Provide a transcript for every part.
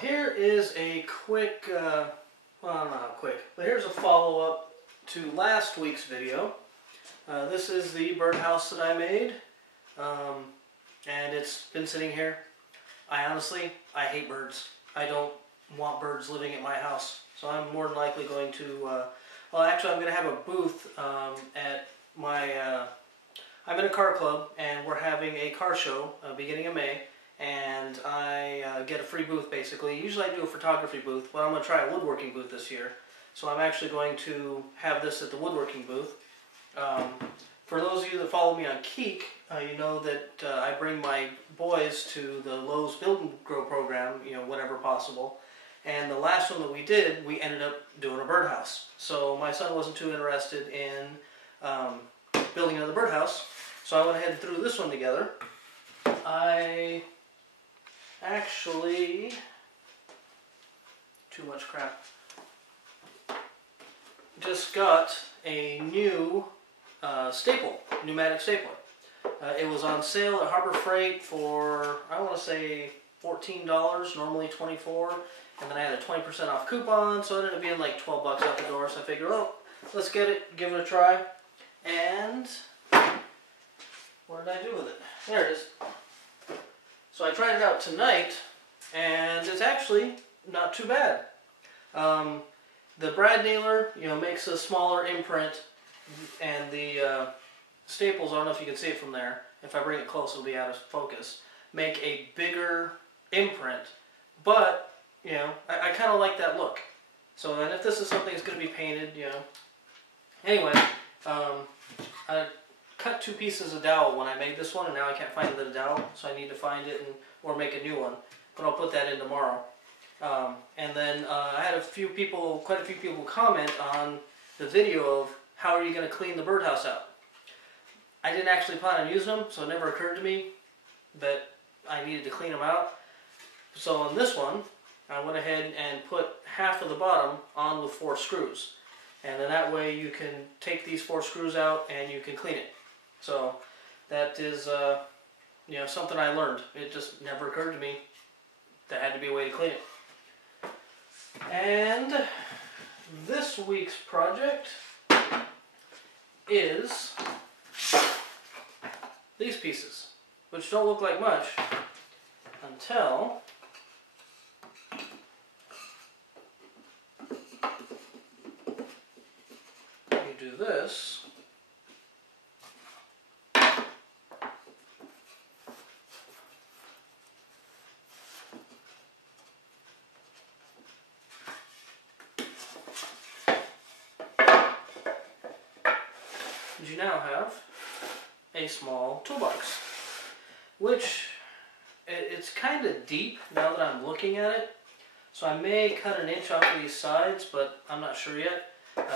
Here is a quick, well not quick, but here's a follow-up to last week's video. This is the birdhouse that I made, and it's been sitting here. I hate birds. I don't want birds living at my house, so I'm more than likely going to, well actually I'm going to have a booth at my, I'm in a car club and we're having a car show beginning of May. And I get a free booth basically. Usually I do a photography booth, but I'm going to try a woodworking booth this year. So I'm actually going to have this at the woodworking booth. For those of you that follow me on Keek, you know that I bring my boys to the Lowe's Build and Grow program, you know, whenever possible. And the last one that we did, we ended up doing a birdhouse. So my son wasn't too interested in building another birdhouse, so I went ahead and threw this one together. I actually, too much crap, just got a new pneumatic stapler. It was on sale at Harbor Freight for, I want to say $14, normally $24, and then I had a 20% off coupon, so it ended up being like 12 bucks out the door, so I figured, oh, let's get it, give it a try. And what did I do with it? There it is. So I tried it out tonight, and it's actually not too bad. The brad nailer, you know, makes a smaller imprint, and the staples, I don't know if you can see it from there. If I bring it close, it'll be out of focus. Make a bigger imprint, but you know, I kind of like that look. So, and if this is something that's going to be painted, you know. Anyway, I cut 2 pieces of dowel when I made this one, and now I can't find the dowel, so I need to find it or make a new one. But I'll put that in tomorrow. And then I had quite a few people comment on the video of how are you going to clean the birdhouse out. I didn't actually plan on using them, so it never occurred to me that I needed to clean them out. So on this one, I went ahead and put half of the bottom on with 4 screws. And then that way you can take these 4 screws out and you can clean it. So that is, you know, something I learned. It just never occurred to me there had to be a way to clean it. And this week's project is these pieces, which don't look like much until you do this. You now have a small toolbox, which it's kind of deep now that I'm looking at it, so I may cut an inch off of these sides, but I'm not sure yet.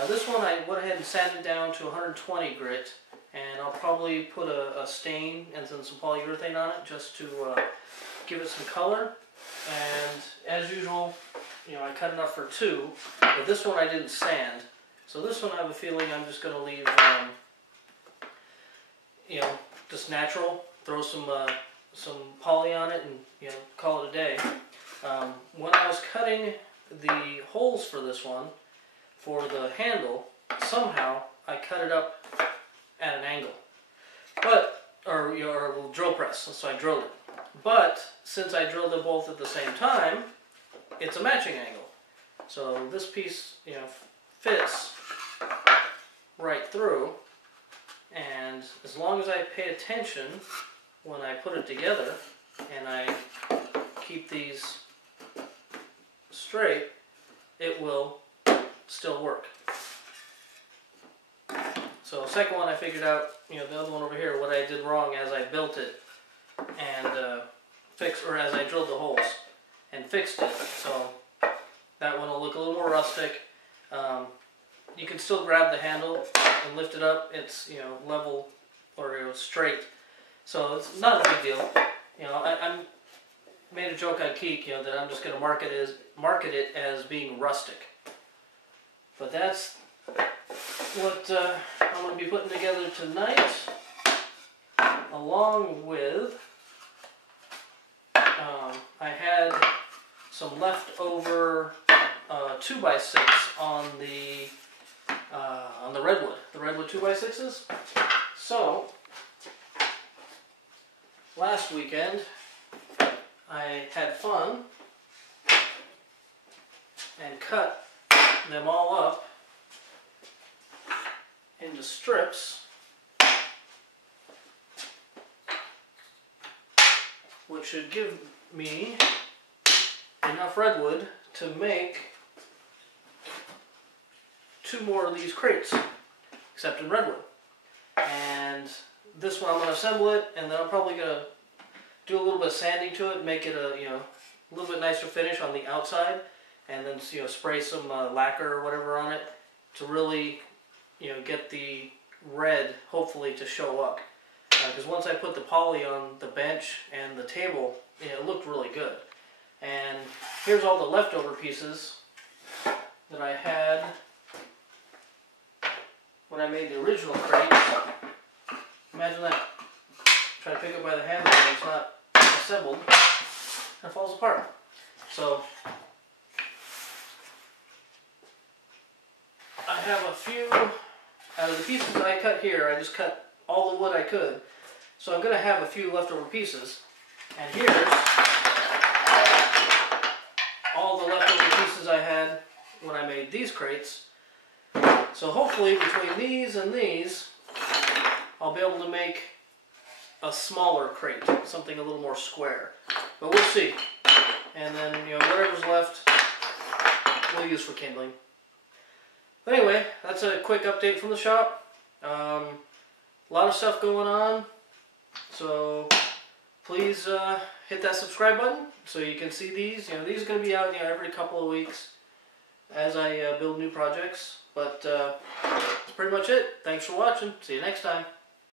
This one I went ahead and sanded down to 120 grit, and I'll probably put a stain and then some polyurethane on it just to give it some color. And as usual, you know, I cut enough for 2, but this one I didn't sand, so this one I have a feeling I'm just going to leave you know, just natural, throw some poly on it and, you know, call it a day. When I was cutting the holes for this one, for the handle, somehow I cut it up at an angle. But, or a drill press, so I drilled it. But, since I drilled them both at the same time, it's a matching angle. So this piece, you know, fits right through. And as long as I pay attention when I put it together and I keep these straight, it will still work. So second one I figured out, you know, the other one over here, what I did wrong as I built it and as I drilled the holes and fixed it. So that one will look a little more rustic. You can still grab the handle and lift it up. It's, you know, level or, you know, straight, so it's not a big deal. You know, I made a joke on Keek, you know, that I'm just going to market it as being rustic. But that's what I'm going to be putting together tonight, along with I had some leftover 2x6 on the redwood 2x6s. So last weekend I had fun and cut them all up into strips, which should give me enough redwood to make 2 more of these crates, except in redwood. And this one I'm going to assemble it, and then I'm probably going to do a little bit of sanding to it, make it a little bit nicer finish on the outside, and then spray some lacquer or whatever on it to really get the red hopefully to show up. Because once I put the poly on the bench and the table, it looked really good. And here's all the leftover pieces that I had when I made the original crate. Imagine that. Try to pick it by the handle and it's not assembled and it falls apart. So I have a few out of the pieces that I cut here. I just cut all the wood I could. So I'm going to have a few leftover pieces. And here's all the leftover pieces I had when I made these crates. So hopefully between these and these, I'll be able to make a smaller crate, something a little more square. But we'll see. And then, whatever's left, we'll use for kindling. But anyway, that's a quick update from the shop. A lot of stuff going on. So please hit that subscribe button so you can see these. These are going to be out every couple of weeks as I build new projects. But that's pretty much it. Thanks for watching. See you next time.